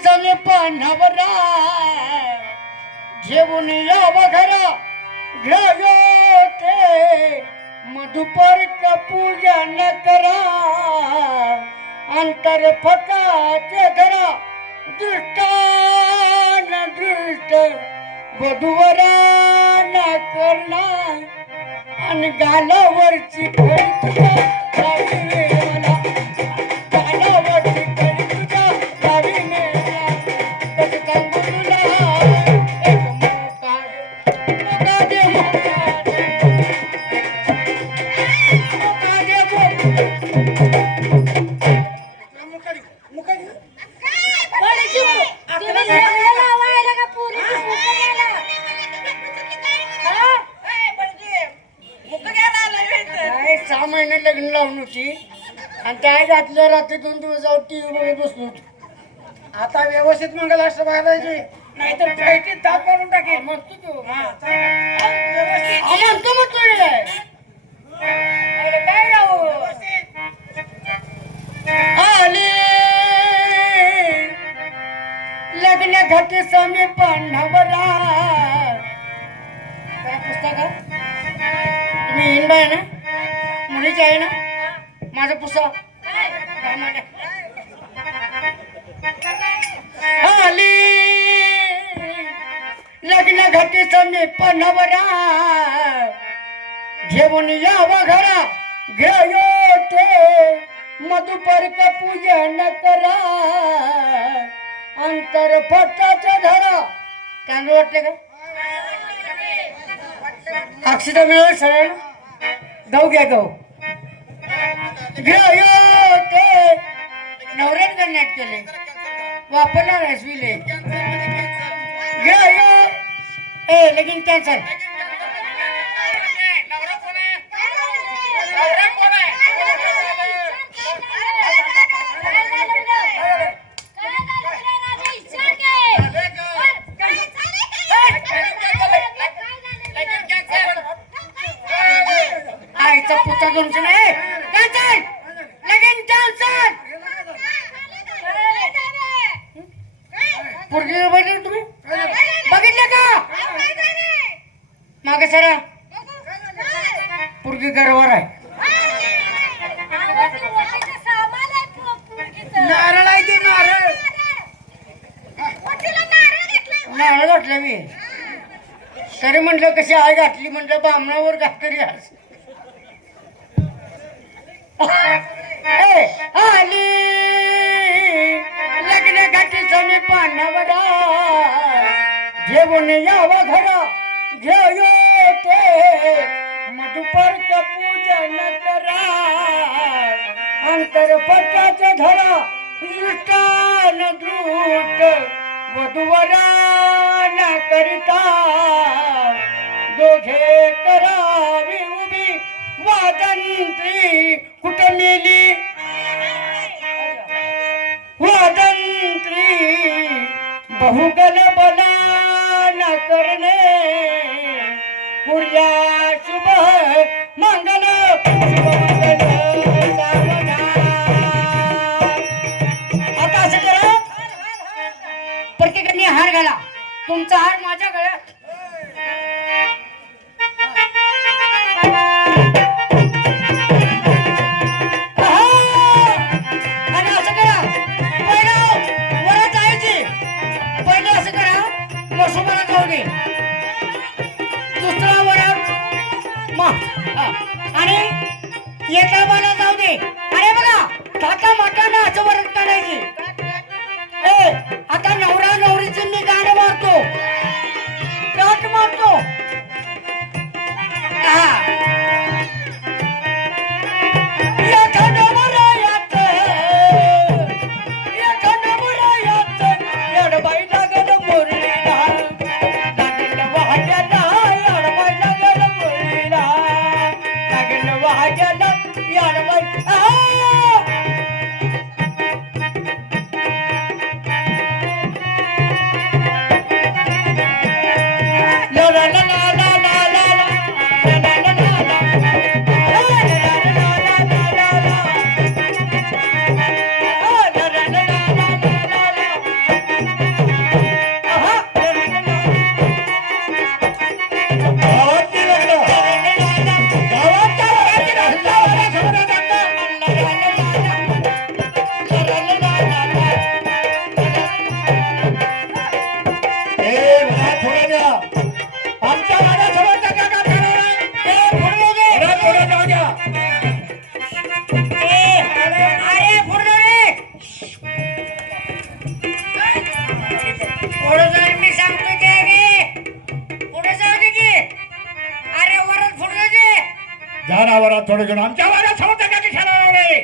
दिवसाने पानावरा जेवून याव घरा. ते मधुपर पूजा न करा. अंतर फकाचे धरा. न दृष्ट वधुवरा न करना आणि गालावरची खरी सहा महिने लग्न लावून होती. आणि त्या घातल्या रात्री दोन दिवस जाऊन टी व्ही बघत बसलो होतो. आता व्यवस्थित मंगल असं घालायची नाहीतर टाईटीत दात मारून टाके म्हणतो तू. म्हणतो म्हणतो काय राहू आले. लग्न घाटे समी पांडवरा. पुस्तक तुम्ही हिंड आहे ना? मुलीची आहे ना? माझं पुस्तक. आली. लग्न घटी समी पांढवरा घेऊन यावा घरा. घेयो ते मधुपर्क पूजन करा. अंतर फटाचा धरा. कान वाटले का? अक्षता मिळव सगळ्यांना? गाऊ घ्या गाऊ घ्या ते. नवऱ्यात करण्यात केले वापरणार असविले घ्या ए लगीन कॅन्सर पोरगी बघितलं तुम्ही? बघितलं का? मागे सरा. पोरगी गर्वावर आहे. नारळ आहे ते नारळ. नारळ घातलं मी. तरी म्हटलं कशी आई घातली म्हटलं बामणावर घातली आज. आली. लग्न गाठी सण पानवडा. जेवण याव घर घेऊ ते. मधुपर्क पूजन करा. अंतरपटाच धरा न दूत. वधुवरा करिता. दोघे करावी उभी वादंत्री कुटलेली बहुगल बना न करणे. पुर्या शुभ मंगल आता असं करा. प्रत्येकाने हार घाला. तुमचा हार cacho, borracho. थोड्या द्या आमच्या गाड्या सोडून टाका का जनावरात थोडं घेऊन. आमच्या वाड्यात समजता का की खेळावं नाही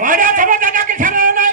वाड्यात समजता का की खेळावं नाही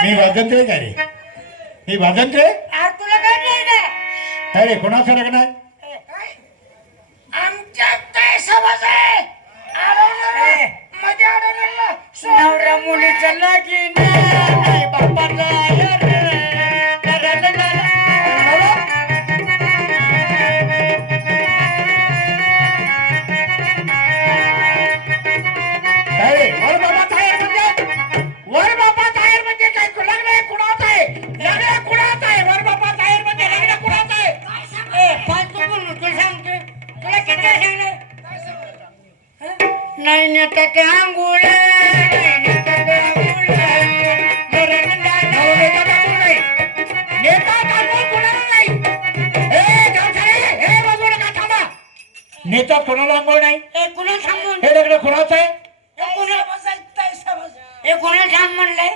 मी नाही? वाजंत्रे का रे? मी वाजंत्रे अरे तुला काय नाही रे? अरे कोणाचं लग्न आहे? ए, आमच्यात काय समज आहे. अडवलं ए, मध्ये अडवलं नवरा मुलीचं लगीन नाही बापाला नैनत टांगुळ नैनत टांगुळ नेता कोणाला अंघोळ नाही? कुणाला सांगून? हे लग्न कोणाचं आहे? कुणाला हे कुणाला सांग म्हणलंय?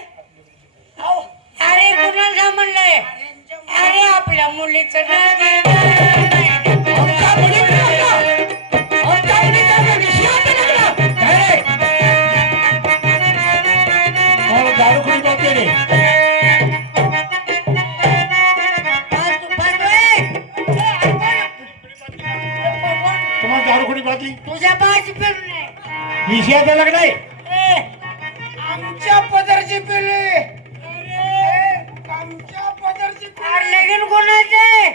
अरे कुणाला सांग म्हणलंय? अरे आपल्या मुलीचं तुम्हाला दारू कुणी पावती तुझ्या बाजी फिरून नाही. विषयाचं लग्न आहे ए, आमच्या पदरची पिली आमच्या पदरची अरे लगीन कोणाचे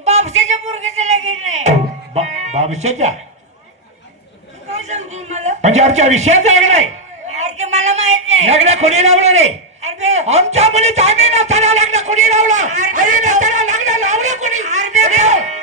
बापशाच्या पोरगीचं लगीन नाही बा- बाबशाच्या काय सांगतो मला? म्हणजे आमच्या विषयाचं लग्न आहे अरे ते मला माहीत नाही. लग्न कोणी लावलं रे अरे आमच्या मुलीचं आम्ही नसताना लग्न कोणी लावलं? आम्ही नसताना लग्न लावलं कोणी? अरे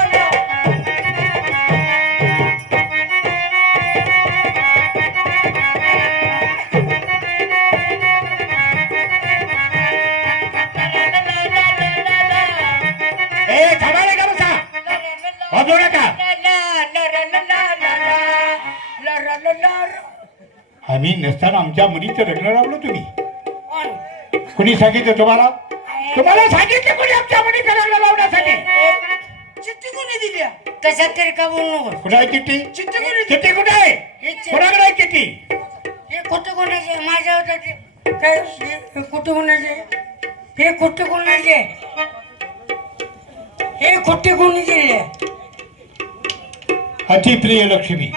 आमच्या मुलीचं लग्न लावलं तुम्ही. कुणी? सांगितलं तुम्हाला? तुम्हाला सांगितलं कोणी आमच्या मुलीचं लग्न लावण्यासाठी? चिठ्ठी कोणी दिली? कशात तरी का बोलू नको कुठे आहे चिठ्ठी? चिठ्ठी कोणी चिठ्ठी कुठे आहे? हे चे- कोणाकडे आहे चिठ्ठी? हे खोटं कोणाचे? माझ्या होतं ते काय हे हे खोटं कोणाचे? हे खोटं कोणाचे? हे खोटे कोणी दिले? अतिप्रिय लक्ष्मी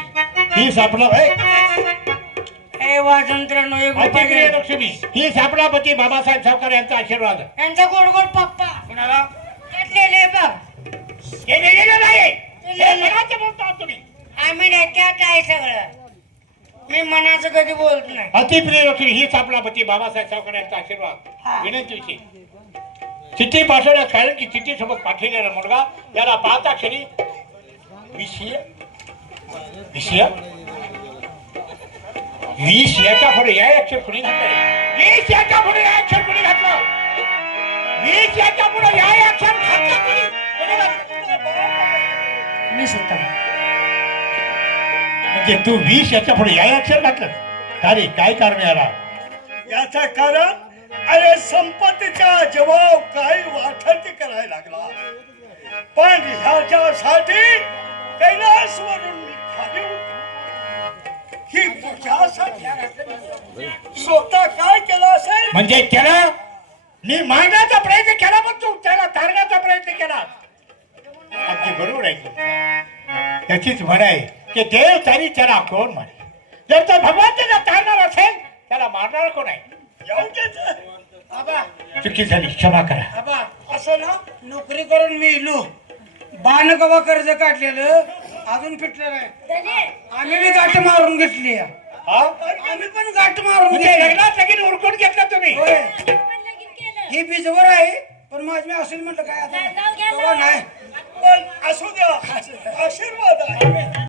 ही सापडा ए, वाजंत्र्यानो एक अतिप्रिय रुपया लक्ष्मी ही सापडापती बाबासाहेब सावकार यांचा आशीर्वाद. यांचा गोड गोड पप्पा. कुणाला? घेतलेले बघ. हे लिहिलेलं नाही हे मनाचं बोलता तुम्ही. आम्ही त्यात आहे सगळं. मी मनाचं कधी बोलत नाही. अतिप्रिय लक्ष्मी ही सापडापती बाबासाहेब सावकार यांचा. आशीर्वाद. विनंतीची चिठ्ठी पाठवण्यास कारण की चिठ्ठी सोबत पाठवलेला मुलगा. याला पाहता क्षणी विषय विषय वीस याच्यापुढे या अक्षर कुणी घातलं वीस याच्यापुढे या अक्षर कुणी घातलं वीस याच्यापुढे या अक्षर घातलं कुणी? मी सुद्धा. म्हणजे तू वीस याच्यापुढे या अक्षर घातलं. का रे काय कारण याला? याचं कारण अरे संपत्तीचा जबाब काही वाटल ते करायला लागला. पण ह्याच्यासाठी कैलासवरून स्वतः काय केलं असेल? म्हणजे त्याला मी मारण्याचा प्रयत्न केला पण तू त्याला तारण्याचा प्रयत्न केला. अगदी बरोबर आहे. त्याचीच म्हण आहे की देव तरी त्याला कोण म्हणे जर तो भगवान त्याला तारणार असेल त्याला मारणार कोण आहे? चुकी झाली क्षमा करा. असं ना नोकरी करून मी इलो. बाण गवा कर्ज काढलेलं अजून फिटलं नाही. आम्ही बी गाठ मारून घेतली आहे. आम्ही पण गाठ मारून म्हणजे लग्नात लगीन उरकून घेतलं तुम्ही? होय. ही बीजवर आहे पण माझी मी असेल म्हटलं काय आता? जाऊ घ्या तेव्हा नाही. पण असू द्या. आशीर्वाद आहे.